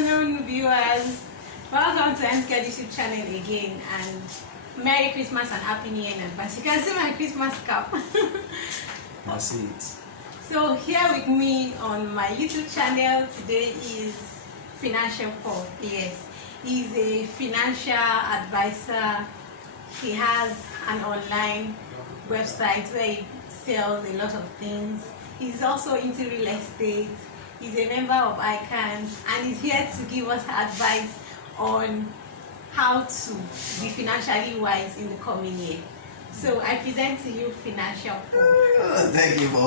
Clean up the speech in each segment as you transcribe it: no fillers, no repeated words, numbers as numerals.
afternoon, viewers. Welcome to MK YouTube channel again, and Merry Christmas and Happy New Year in advance. You can see my Christmas cap. I see it. So here with me on my YouTube channel today is Financial Paul. Yes, he's a financial advisor. He has an online website where he sells a lot of things. He's also into real estate. He's a member of ICANN, and he's here to give us advice on how to be financially wise in the coming year. So I present to you Financial Paul. Thank you for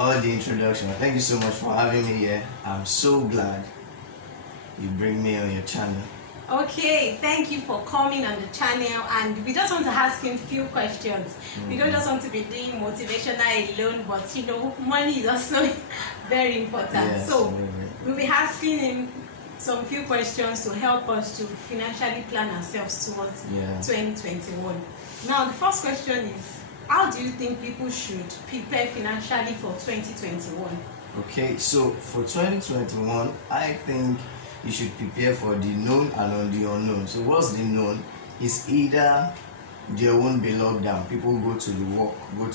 all the introduction. Thank you so much for having me here. I'm so glad you bring me on your channel. Okay, thank you for coming on the channel, and we just want to ask him few questions. We don't just want to be doing motivational alone, but money is also very important. Yes, so very. we'll be asking him some few questions to help us to financially plan ourselves towards 2021. Now, the first question is, how do you think people should prepare financially for 2021? Okay, so for 2021, I think you should prepare for the known and on the unknown. So what's the known is either there won't be lockdown, people go to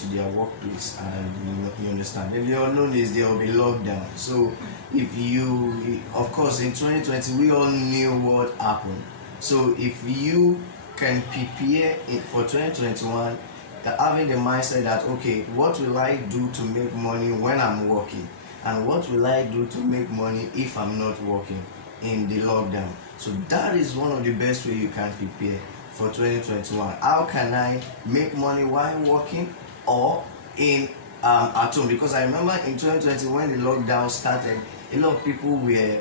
their workplace, and you understand. And the unknown is there will be lockdown. So if you, of course, in 2020 we all knew what happened. So if you can prepare for 2021, having the mindset that, okay, what will I do to make money when I'm working, and what will I do to make money if I'm not working in the lockdown? So that is one of the best way you can prepare for 2021. How can I make money while working or in at home? Because I remember in 2020 when the lockdown started, a lot of people were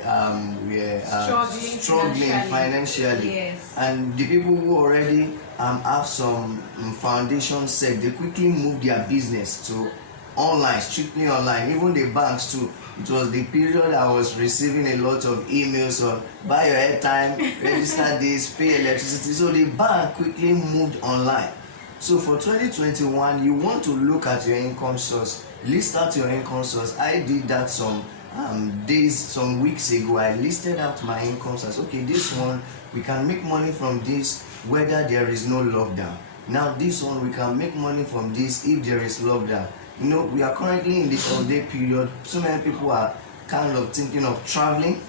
struggling financially. Yes. And the people who already have some foundation set, they quickly moved their business to online, strictly online. Even the banks too. It was the period I was receiving a lot of emails on buy your airtime, register this, pay electricity. So the bank quickly moved online. So for 2021, you want to look at your income source, list out your income source. I did that some weeks ago. I listed out my income source. Okay, this one we can make money from this whether there is no lockdown. Now this one we can make money from this if there is lockdown. We are currently in this holiday period. So many people are kind of thinking of traveling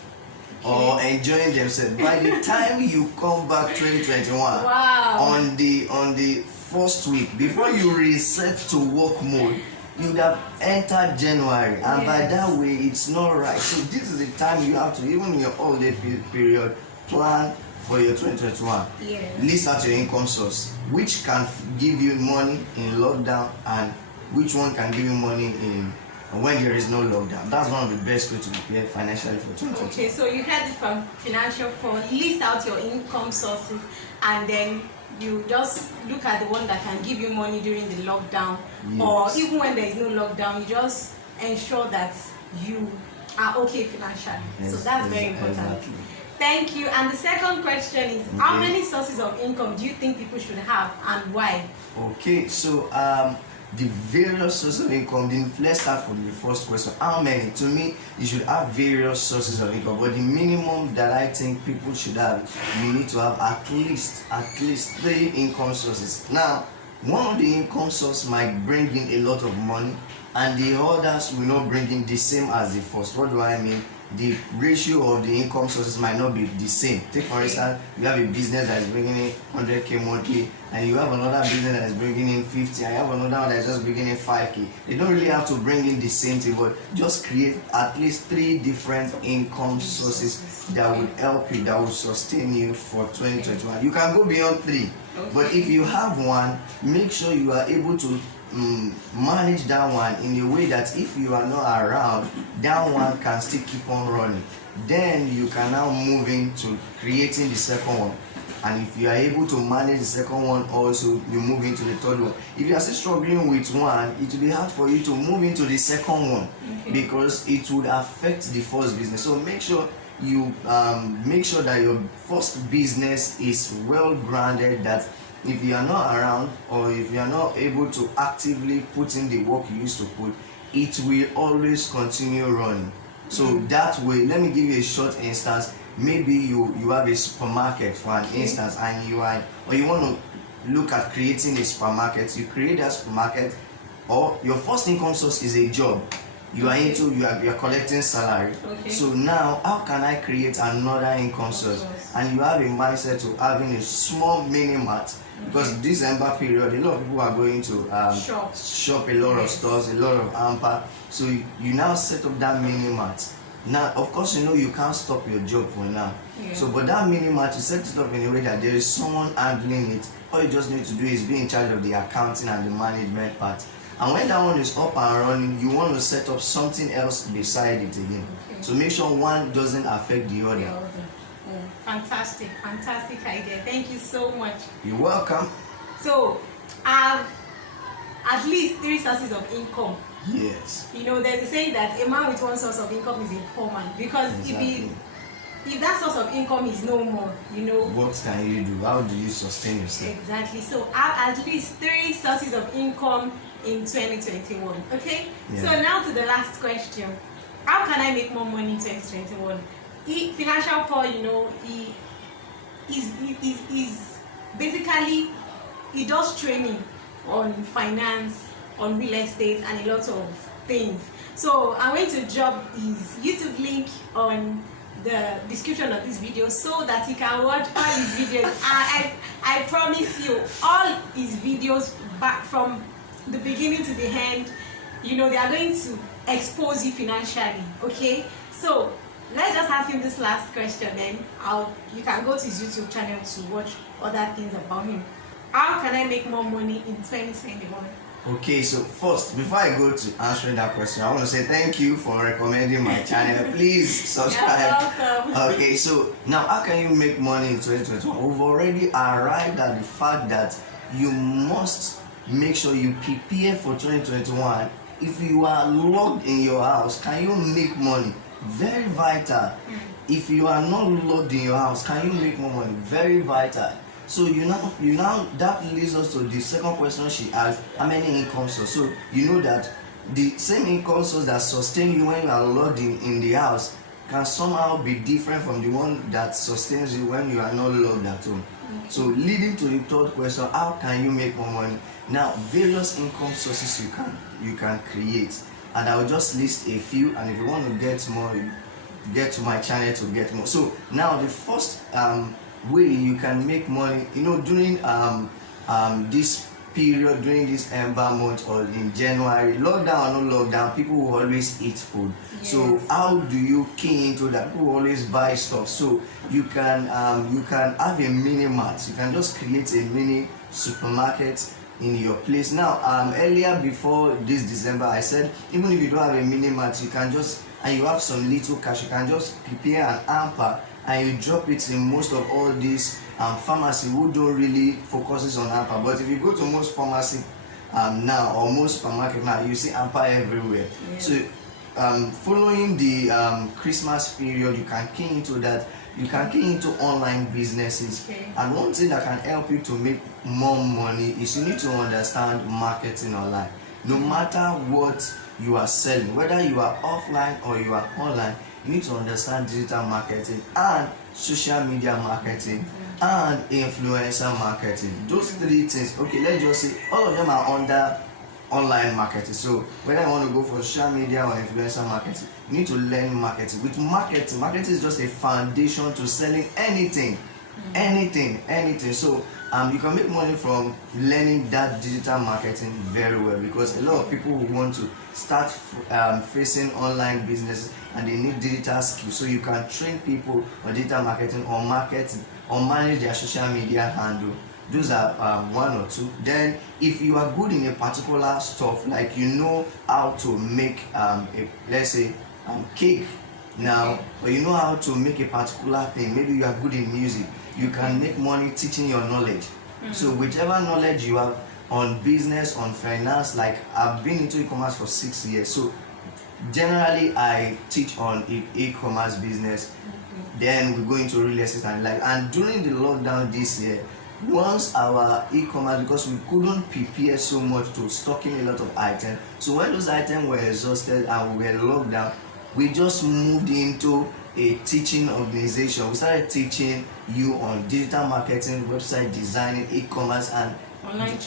or enjoying themselves. By the time you come back 2021, wow, on the first week, before you reset to work mode, you'd have entered January, and by that way, it's not right. So this is the time you have to, even in your holiday period, plan for your 2021. Yes. List out your income source, which can give you money in lockdown and which one can give you money in when there is no lockdown. That's one of the best ways to prepare financially for 2020. Okay, so you heard it from Financial Paul. List out your income sources, and then you just look at the one that can give you money during the lockdown. Yes. Or even when there is no lockdown, you just ensure that you are okay financially. Yes, so that's very important. Exactly. Thank you. And the second question is, how many sources of income do you think people should have, and why? Okay, so the various sources of income, let's start from the first question. How many? To me, you should have various sources of income, but the minimum that I think people should have, you need to have at least 3 income sources. Now, one of the income sources might bring in a lot of money, and the others will not bring in the same as the first. What do I mean? The ratio of the income sources might not be the same. Take for instance, you have a business that is bringing in 100k monthly, and you have another business that is bringing in 50, and you have another one that is just bringing in 5k. They don't really have to bring in the same thing, but just create at least 3 different income sources that would help you, that will sustain you for 2021. You can go beyond 3, but if you have one, make sure you are able to manage that one in a way that if you are not around, that one can still keep on running. Then you can now move into creating the second one, and if you are able to manage the second one also, you move into the third one. If you are still struggling with one, it will be hard for you to move into the second one, because it would affect the first business. So make sure you make sure that your first business is well grounded, that if you are not around, or if you are not able to actively put in the work you used to put, it will always continue running. So that way, let me give you a short instance. Maybe you have a supermarket, for an instance, and you want to look at creating a supermarket. You create that supermarket, or your first income source is a job. You are collecting salary. So now, how can I create another income source? And you have a mindset to having a small mini mart, because this December period, a lot of people are going to shop a lot of stores, a lot of hamper. So you now set up that mini mart. Now, of course, you can't stop your job for now. So, but that mini mart, you set it up in a way that there is someone handling it. All you just need to do is be in charge of the accounting and the management part. And when that one is up and running, you want to set up something else beside it again. So make sure one doesn't affect the other. Fantastic idea. Thank you so much. You're welcome. So, have at least 3 sources of income. Yes. There's a saying that a man with one source of income is a poor man, because if that source of income is no more, what can you do? How do you sustain yourself? Exactly. So have at least 3 sources of income in 2021. Okay. So now to the last question: how can I make more money in 2021? Financial Paul, he basically, he does training on finance, on real estate, and a lot of things. So I'm going to drop his YouTube link on the description of this video so that you can watch all his videos. I promise you, all his videos, back from the beginning to the end, they are going to expose you financially. Okay, so let's just ask him this last question, then you can go to his YouTube channel to watch other things about him. How can I make more money in 2021? Okay, so first, before I go to answering that question, I want to say thank you for recommending my channel. Please subscribe. You're welcome. Okay, so now how can you make money in 2021? We've already arrived at the fact that you must make sure you prepare for 2021. If you are locked in your house, can you make money? Very vital. If you are not locked in your house, can you make more money? Very vital. So you now that leads us to the second question she asked: how many income sources? So you know that the same income source that sustain you when you are locked in the house can somehow be different from the one that sustains you when you are not locked at home. So leading to the third question: how can you make more money? Now, various income sources you can create, and I will just list a few, and if you want to get more, get to my channel to get more. So now the first way you can make money, during this period, during this Ember month, or in January, lockdown or no lockdown, people will always eat food. So how do you key into that? People will always buy stuff. So you can have a mini mart. You can just create a mini supermarket in your place. Now, earlier, before this December, I said even if you don't have a mini mart, you can just, and you have some little cash, you can just prepare an hamper and you drop it in most of all these pharmacy who don't really focuses on hamper. But if you go to most pharmacy now, or most supermarket now, you see hamper everywhere. So following the Christmas period, you can key into that. You can key into online businesses. And one thing that can help you to make more money is you need to understand marketing online. No matter what you are selling, whether you are offline or you are online, you need to understand digital marketing and social media marketing and influencer marketing. Those 3 things, okay, let's just say all of them are under online marketing. So whether you want to go for social media or influencer marketing, you need to learn marketing. With marketing is just a foundation to selling anything. So you can make money from learning that digital marketing very well, because a lot of people who want to start facing online businesses and they need digital skills. So you can train people on digital marketing or marketing or manage their social media handle. Those are 1 or 2. Then if you are good in a particular stuff, like how to make let's say cake now, or you know how to make a particular thing, maybe you are good in music, you can make money teaching your knowledge. So whichever knowledge you have on business, on finance, like I've been into e-commerce for 6 years, so generally I teach on e-commerce business. Then we go into real estate and during the lockdown this year, once our e-commerce, because we couldn't prepare so much to stocking a lot of items, so when those items were exhausted and we were locked down, we just moved into a teaching organization. We started teaching you on digital marketing, website designing, e-commerce, and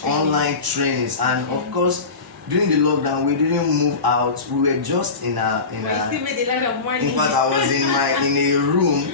online trainings. And of course, during the lockdown, we didn't move out. We were just in a. Still made a lot of money. In fact, I was in a room,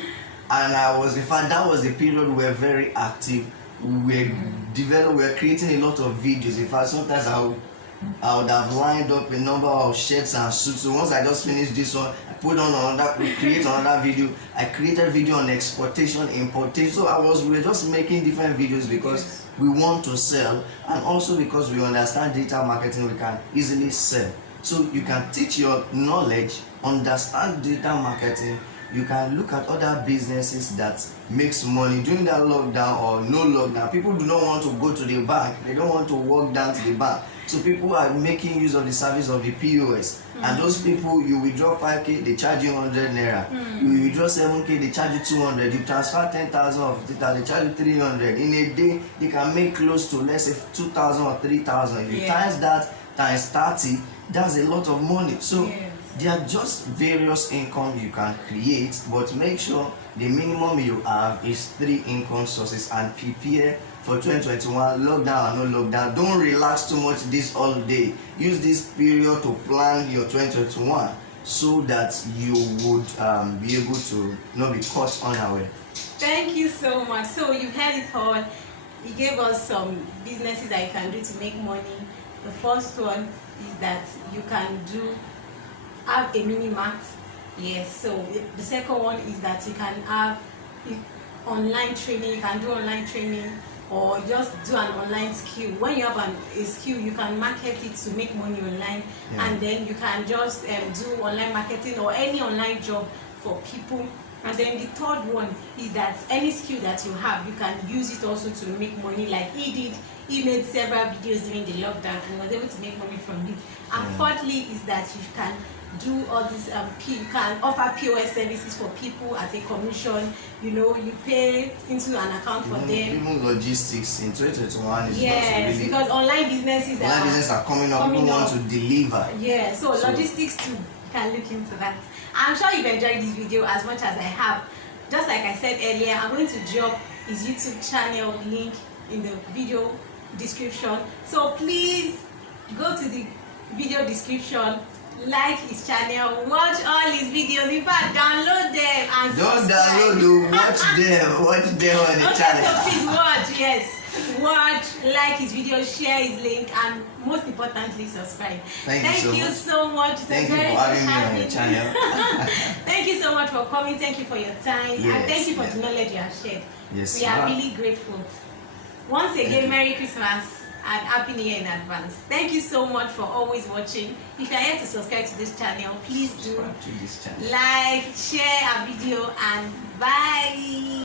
and in fact, that was the period we were very active. We were creating a lot of videos. In fact, sometimes I would have lined up a number of shirts and suits. So once I just finished this one, I put on another, we create another video. I created a video on exportation, importation. So we were just making different videos because we want to sell, and also because we understand digital marketing, we can easily sell. So you can teach your knowledge, understand digital marketing. You can look at other businesses that makes money during that lockdown or no lockdown. People do not want to go to the bank. They don't want to walk down to the bank. So people are making use of the service of the POS. And those people, you withdraw 5K, they charge you 100 naira. You withdraw 7K, they charge you 200. You transfer 10,000 or 50,000, they charge you 300. In a day, you can make close to, let's say, 2,000 or 3,000. If you times that times 30, that's a lot of money. So there are just various income you can create, but make sure the minimum you have is 3 income sources, and prepare for 2021, lockdown or no lockdown. Don't relax too much this holiday. Use this period to plan your 2021 so that you would be able to not be caught unaware. Thank you so much. So you've heard it all. He gave us some businesses that you can do to make money. The first one is that you can have a mini mart. Yes. So the second one is that you can have online training. You can do online training, or just do an online skill. When you have a skill, you can market it to make money online, and then you can just do online marketing or any online job for people. And then the third one is that any skill that you have, you can use it also to make money, like he did. He made several videos during the lockdown and was able to make money from it. And fourthly is that you can do all this, you can offer POS services for people at a commission. You know, you pay into an account for them. Even logistics in 2021 is yes, not really, because online businesses are coming up. People want to deliver. Yeah, so logistics too, you can look into that. I'm sure you've enjoyed this video as much as I have. Just like I said earlier, I'm going to drop his YouTube channel link in the video description. So please go to the video description, like his channel, watch all his videos. In fact, download them and don't download them, watch them on the channel. So please watch, like his videos, share his link, and most importantly, subscribe. Thank you so much. Thank you for having me on your channel. Thank you so much for coming. Thank you for your time, and thank you for the knowledge you have shared. Yes, we are really grateful. Once again, Merry Christmas and Happy New Year in advance. Thank you so much for always watching. If you are here to subscribe to this channel, please do like, share our video, and bye.